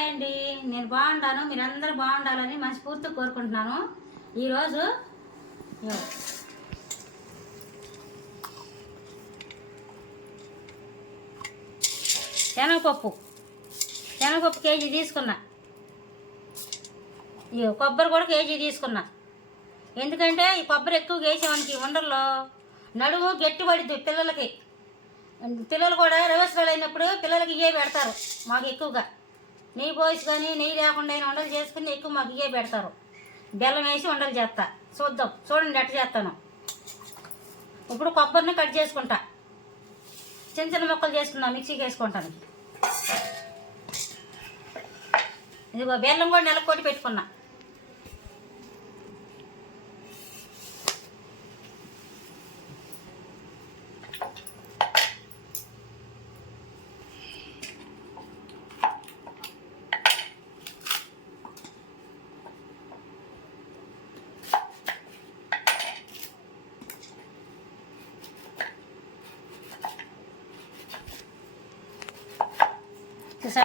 Hi అండి నేను బాగుంటాను మీరందరూ బాగుండాలని మనస్ఫూర్తిగా కోరుకుంటున్నాను. ఈరోజు శనగపప్పు. శనగపప్పు కేజీ తీసుకున్నా. ఇగో కొబ్బరి కూడా కేజీ తీసుకున్నా. ఎందుకంటే ఈ కొబ్బరి ఎక్కువ వేసేవానికి ఉండల్లో నడుము గట్టి పడిద్ది పిల్లలకి. పిల్లలు కూడా రివర్సల్ అయినప్పుడు పిల్లలకి ఇవే పెడతారు మాకు ఎక్కువగా. నెయ్యి పోసి కానీ నెయ్యి లేకుండా అయినా ఉండలు చేసుకుని ఎక్కువ మాకు ఇవే పెడతారు. బెల్లం వేసి ఉండలు చేస్తా. చూద్దాం. చూడండి ఎట్ట చేస్తాను. ఇప్పుడు కొబ్బరిని కట్ చేసుకుంటా. చిన్న చిన్న ముక్కలు చేసుకుందాం మిక్సీకి వేసుకుంటాను ఇదిగో బెల్లం కూడా నెలకొట్టి పెట్టుకున్నా.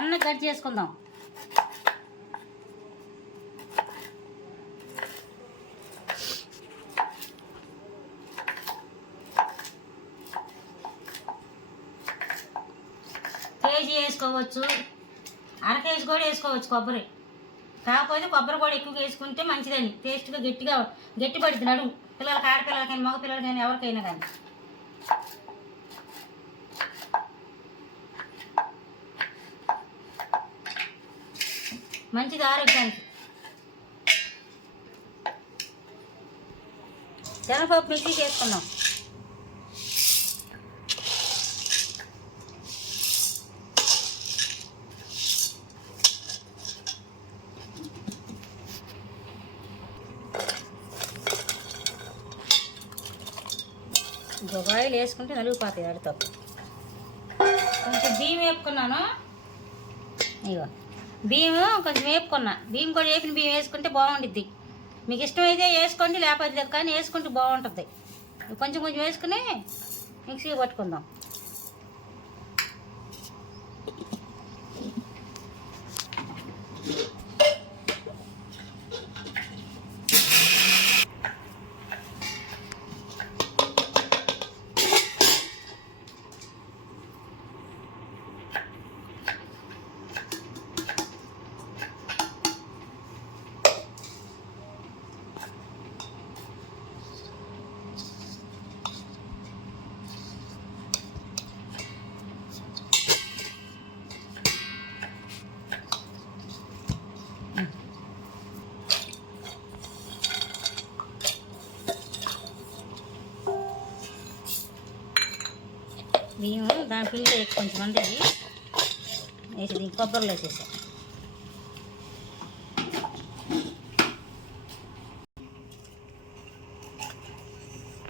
సన్నగా కట్ చేసుకుందాం. కేజీ వేసుకోవచ్చు. అర కేజీ కూడా వేసుకోవచ్చు కొబ్బరి. కాకపోతే కొబ్బరి కూడా ఎక్కువగా వేసుకుంటే మంచిదని. టేస్ట్గా గట్టిగా గట్టి పడుతుంది నడుము. పిల్లలకి ఆడపిల్లలకైనా మగ పిల్లలకైనా ఎవరికైనా కానీ. మంచిది ఆరోగ్యానికి. శనగపప్పు మిక్సీ చేసుకున్నాం. గొబాయిలు వేసుకుంటే నలిగిపోతాయి ఆడితో కొంచెం బియ్యం వేపుకున్నాను. ఇగో. బియ్యం కొంచెం వేపుకున్నా. బియ్యం కూడా వేపిన బియ్యం వేసుకుంటే బాగుండిద్ది. మీకు ఇష్టమైతే వేసుకోండి లేకపోతే లేదు కానీ వేసుకుంటే బాగుంటుంది. కొంచెం కొంచెం వేసుకుని మిక్సీ పట్టుకుందాం బియ్యం దాని పిల్లలు కొంచెమంది కొంచెం వేసి కొబ్బరిలో వేసేసాం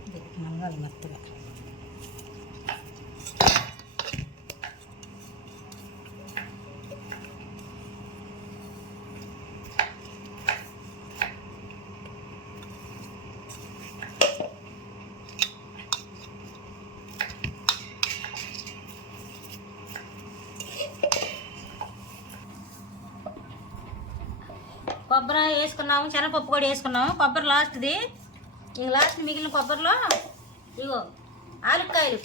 ఇది మంగాలి మెత్తగా కొబ్బరి వేసుకున్నాము శనగపప్పు కూడా వేసుకున్నాము. కొబ్బరి లాస్ట్ది. ఇంక లాస్ట్ మిగిలిన కొబ్బరిలో ఇగో ఆలుక్కాయలు.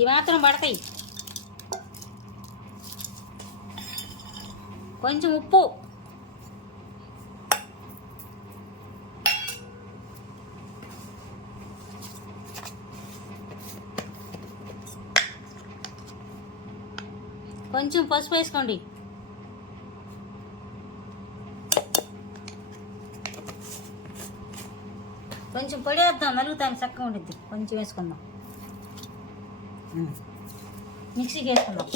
ఇవి మాత్రం పడతాయి. కొంచెం ఉప్పు. కొంచెం పసుపు వేసుకోండి. కొంచెం పొడి వేద్దాం నలుగుతాను చక్కగా ఉండిద్ది. కొంచెం వేసుకుందాం. మిక్సీకి వేసుకుందాం.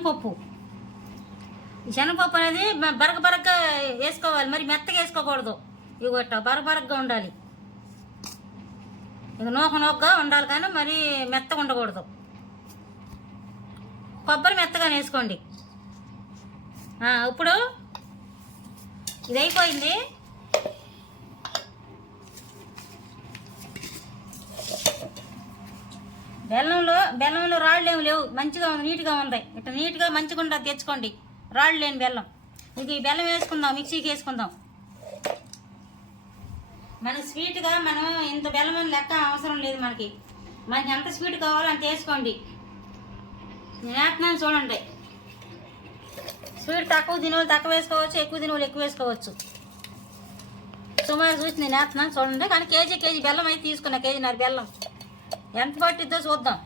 శనగపప్పు. శనగపప్పు అనేది బరక బరక వేసుకోవాలి. మరి మెత్తగా వేసుకోకూడదు. ఇవి ఇట్లా బరక బరకగా ఉండాలి. ఇక నూక నూకగా ఉండాలి కానీ మరి మెత్తగా ఉండకూడదు. కొబ్బరి మెత్తగానే వేసుకోండి. ఇప్పుడు ఇది అయిపోయింది. బెల్లంలో బెల్లంలో రాళ్ళు ఏమి లేవు. మంచిగా నీట్గా ఉంది. ఇట్లా నీట్గా మంచిగా ఉండదు తెచ్చుకోండి. రాళ్ళు లేని బెల్లం. మీకు ఈ బెల్లం వేసుకుందాం మిక్సీకి వేసుకుందాం. మనకు స్వీట్గా మనం ఇంత బెల్లం అని లెక్క అవసరం లేదు మనకి. మనకి ఎంత స్వీట్ కావాలో అంత వేసుకోండి. నేను చూడండి. స్వీట్ తక్కువ తినోళ్ళు తక్కువ వేసుకోవచ్చు ఎక్కువ తినోళ్ళు ఎక్కువ వేసుకోవచ్చు. సుమారు చూసి నేను చూడండి. కానీ కేజీ కేజీ బెల్లం అయితే తీసుకున్నా కేజీన్నర బెల్లం. ఎంత పట్టిద్దో చూద్దాం.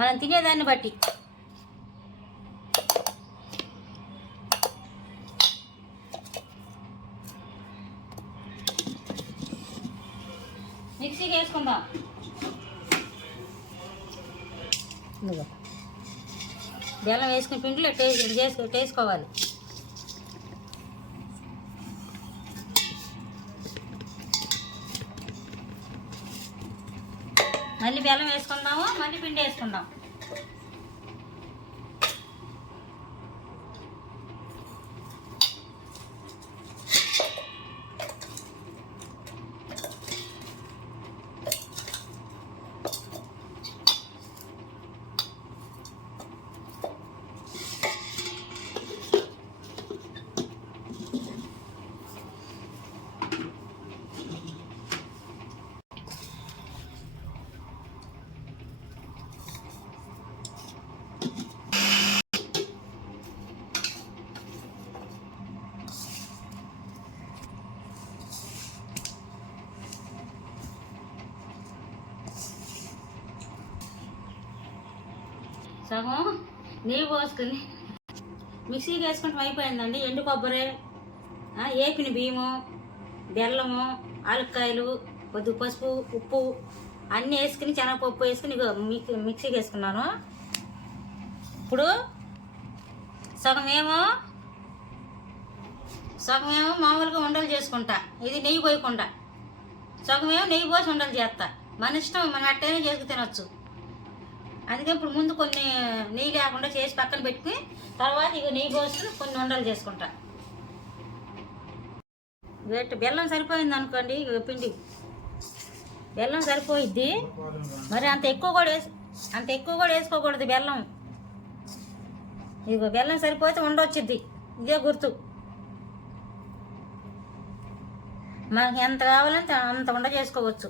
మనం తినేదాన్ని బట్టి. మిక్సీకి వేసుకుందాం. బెల్లం వేసుకుని పిండిలో టేస్ట్ ఇది చేసుకో వేసుకోవాలి మళ్ళీ బెల్లం వేసుకుందాము మళ్ళీ పిండి వేసుకుందాం. సగం నెయ్యి పోసుకుని మిక్సీకి వేసుకుంటాం అయిపోయిందండి. ఎండు కొబ్బరి ఏపిన బియ్యము బెల్లము ఆలుకాయలు కొద్ది పసుపు ఉప్పు అన్నీ వేసుకుని శనగపప్పు వేసుకుని మిక్సీకి వేసుకున్నాను. ఇప్పుడు సగం ఏమో సగం ఏమో మామూలుగా ఉండలు చేసుకుంటా. ఇది నెయ్యి పోయకుండా. సగం ఏమో నెయ్యి పోసి ఉండలు చేస్తా. మన ఇష్టం మనం అట్టనే చేసుకు తినొచ్చు. అందుకే ఇప్పుడు ముందు కొన్ని నెయ్యి లేకుండా చేసి పక్కన పెట్టుకుని తర్వాత ఇక నెయ్యి పోసుకుని కొన్ని ఉండలు చేసుకుంటా. వేట బెల్లం సరిపోయింది అనుకోండి పిండి. బెల్లం సరిపోయిద్ది. మరి అంత ఎక్కువ కూడా వేసి అంత ఎక్కువ కూడా వేసుకోకూడదు బెల్లం. ఇదిగో బెల్లం సరిపోతే ఉండొచ్చిద్ది ఇదే గుర్తు. మనకి ఎంత కావాలంటే అంత ఉండ చేసుకోవచ్చు.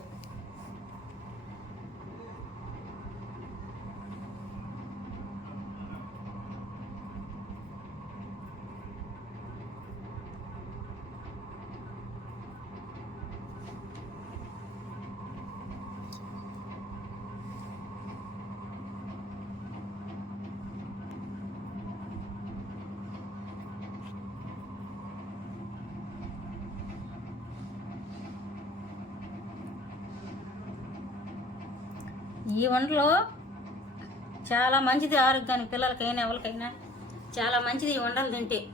ఈ వంటలో చాలా మంచిది ఆరోగ్యానికి పిల్లలకైనా ఎవరికైనా. చాలా మంచిది ఈ వంటలు తింటే.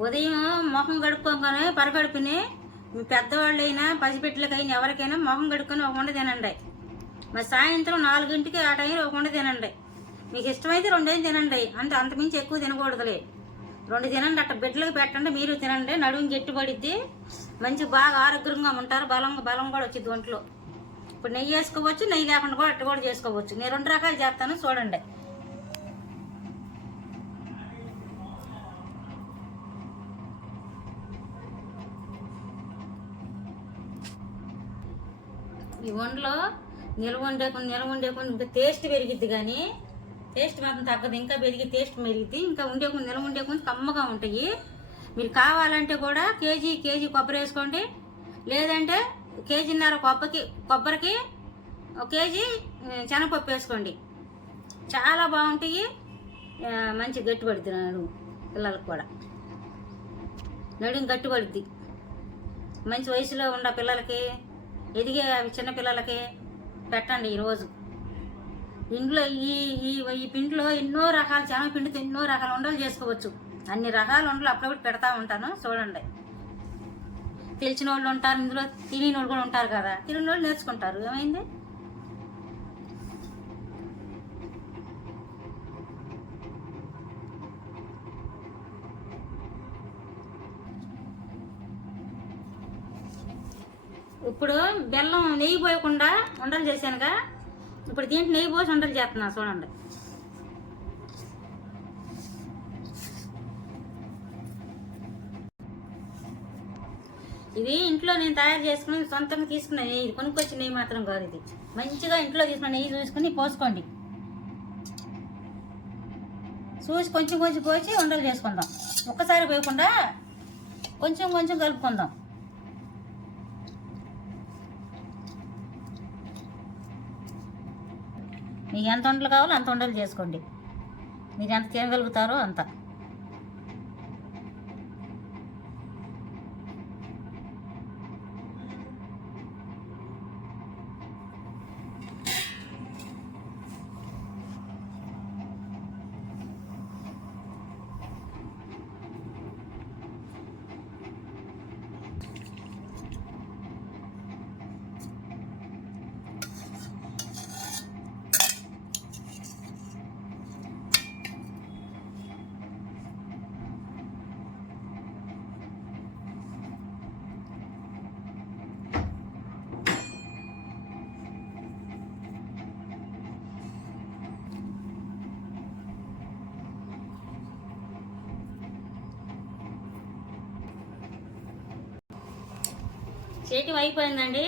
ఉదయం మొహం కడుక్కోగానే పరగడుపుని పెద్దవాళ్ళైనా పసిబిడ్డలకైనా ఎవరికైనా మొహం కడుక్కొని ఒక వంట తినండి. మరి సాయంత్రం నాలుగింటికి ఆ టైంలో ఒక వంట తినండి. మీకు ఇష్టమైతే రెండేం తినండి. అంత అంతమించి ఎక్కువ తినకూడదులే. రెండు తినండి అట్ట బిడ్డలకు పెట్టండి మీరు తినండి. నడుము గట్టిపడిద్ది. మంచి బాగా ఆరోగ్యంగా ఉంటారు. బలంగా బలం కూడా వచ్చింది ఒంట్లో. ఇప్పుడు నెయ్యి వేసుకోవచ్చు నెయ్యి లేకుండా కూడా అట్టు కూడా చేసుకోవచ్చు. నేను రెండు రకాలు చేస్తాను చూడండి. ఈ వండలో నిల్వ ఉండేకుండా నిల్వ ఉండేకుండా ఇంకా టేస్ట్ పెరిగిద్ది కానీ టేస్ట్ మాత్రం తగ్గదు. ఇంకా పెరిగి టేస్ట్ పెరిగిద్ది. ఇంకా ఉండేకుండా నిల్వ ఉండేకుండా కమ్మగా ఉంటాయి. మీరు కావాలంటే కూడా కేజీ కేజీ కొబ్బరి వేసుకోండి. లేదంటే కేజీన్నర కొబ్బరికి కొబ్బరికి ఒక కేజీ శనగపప్పు వేసుకోండి. చాలా బాగుంటాయి. మంచి మంచి పడుతుంది నడుము పిల్లలకు కూడా. నడుము గట్టిపడుద్ది. మంచి వయసులో ఉన్న పిల్లలకి ఎదిగే చిన్న పిల్లలకి పెట్టండి ఈరోజు. ఇంట్లో ఈ ఈ ఈ పిండిలో ఎన్నో రకాల శనగ పిండితో ఎన్నో రకాల ఉండలు చేసుకోవచ్చు. అన్ని రకాల ఉండలు అప్పుడప్పుడు పెడతా ఉంటాను. చూడండి. తెలిసిన వాళ్ళు ఉంటారు ఇందులో తెలియని వాళ్ళు కూడా ఉంటారు కదా. తెలియని వాళ్ళు నేర్చుకుంటారు. ఏమైంది? ఇప్పుడు బెల్లం నెయ్యి పోయకుండా ఉండలు చేశానుగా. ఇప్పుడు దీంట్లో నెయ్యి పోసి ఉండలు చేస్తున్నా చూడండి. ఇది ఇంట్లో నేను తయారు చేసుకుని సొంతంగా తీసుకున్న నెయ్యి. ఇది కొనుక్కొచ్చిన నెయ్యి మాత్రం కాదు ఇది. మంచిగా ఇంట్లో తీసుకున్న నెయ్యి చూసుకుని పోసుకోండి. చూసి కొంచెం కొంచెం పోసి ఉండలు చేసుకుందాం. ఒక్కసారి పోయకుండా కొంచెం కొంచెం కలుపుకుందాం. మీకు ఎంత ఉండలు కావాలో అంత ఉండలు చేసుకోండి. మీరు ఎంత తినగలుగుతారో అంత. చేతి అయిపోయిందండి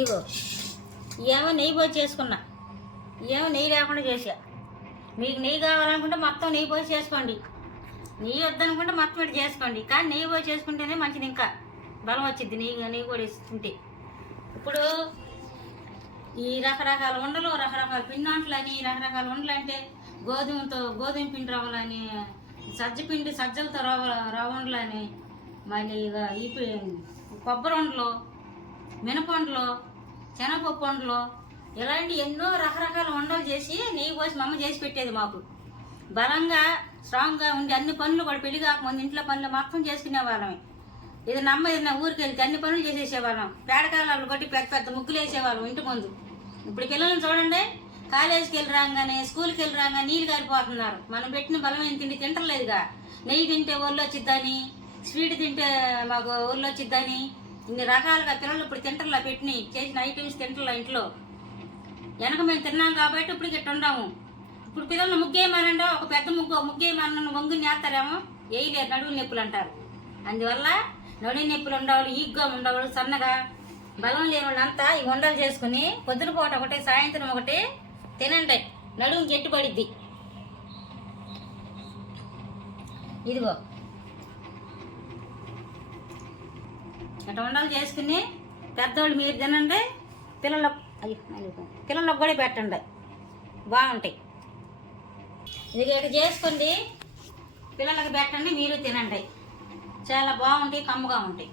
ఇగో ఏమో నెయ్యి పోసి చేసుకున్నా. ఏమో నెయ్యి లేకుండా చేసా. మీకు నెయ్యి కావాలనుకుంటే మొత్తం నెయ్యి పోసి చేసుకోండి. నెయ్యి వద్దనుకుంటే మొత్తం ఇటు చేసుకోండి. కానీ నెయ్యి పోసి చేసుకుంటేనే మంచిది ఇంకా. బలం వచ్చింది నెయ్యి నెయ్యి కూడా ఇస్తుంటే ఇప్పుడు ఈ రకరకాల ఉండలు రకరకాల పిండి అని రకరకాల ఉండలు అంటే గోధుమతో గోధుమ పిండి రవ్వలని సజ్జ పిండి సజ్జలతో రవ్వ రవ్వ ఉండలని మళ్ళీ ఇక ఈ కొబ్బరి వండలు మినపండ్లు శనగపప్పు ఉండలు ఇలాంటి ఎన్నో రకరకాల వండలు చేసి నెయ్యి పోసి మా అమ్మ చేసి పెట్టేది మాకు. బలంగా స్ట్రాంగ్గా ఉండి అన్ని పనులు కూడా పెళ్ళి కాకముందు ఇంట్లో పనులు మొత్తం చేసుకునే వాళ్ళమే. ఇది నమ్మ నా ఊరికి వెళ్తే అన్ని పనులు చేసేసేవాళ్ళం పేడకాయలు కొట్టి పెద్ద పెద్ద ముగ్గులు వేసేవాళ్ళం ఇంటి ముందు. ఇప్పుడు పిల్లల్ని చూడండి కాలేజీకి వెళ్ళి రాగానే స్కూల్కి వెళ్ళి రాగానే నీళ్ళు కారిపోతున్నారు మనం పెట్టిన బలమైన తిండి తింటలేదుగా. నెయ్యి తింటే ఒళ్ళు వచ్చిద్దని స్వీట్ తింటే మాకు ఊళ్ళో వచ్చిద్దని ఇన్ని రకాలుగా పిల్లలు ఇప్పుడు తింటర్లా పెట్టినాయి చేసిన ఐటమ్స్ తింటర్లా ఇంట్లో. వెనక మేము తిన్నాం కాబట్టి ఇప్పుడు గిట్ట ఉండాము ఇప్పుడు పిల్లలు ముగ్గేయమనండి ఒక పెద్ద ముగ్గు ముగ్గేయమన్న వంగుని నేస్తారేమో? వేయలేరు నడువు నొప్పులు అంటారు. అందువల్ల నడువు నొప్పులు ఉండేవాళ్ళు ఈగ్గా ఉండేవాళ్ళు సన్నగా బలం లేని వాళ్ళంతా ఈ వండలు చేసుకుని పొద్దునపూట ఒకటి సాయంత్రం ఒకటి తినండి. నడుము గట్టి పడిద్ది ఇదిగో. ఇట్లా వంటలు చేసుకుని పెద్దవాళ్ళు మీరు తినండి పిల్లలకు అయ్యో పిల్లలకు కూడా పెట్టండి. బాగుంటాయి. ఇది ఇట్లా చేసుకోండి పిల్లలకు పెట్టండి మీరు తినండి. చాలా బాగుంటాయి కమ్ముగా ఉంటాయి.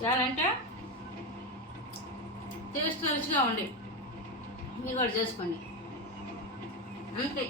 చాలా అంటే టేస్ట్ రుచిగా ఉండి. మీరు కూడా చేసుకోండి. అంతే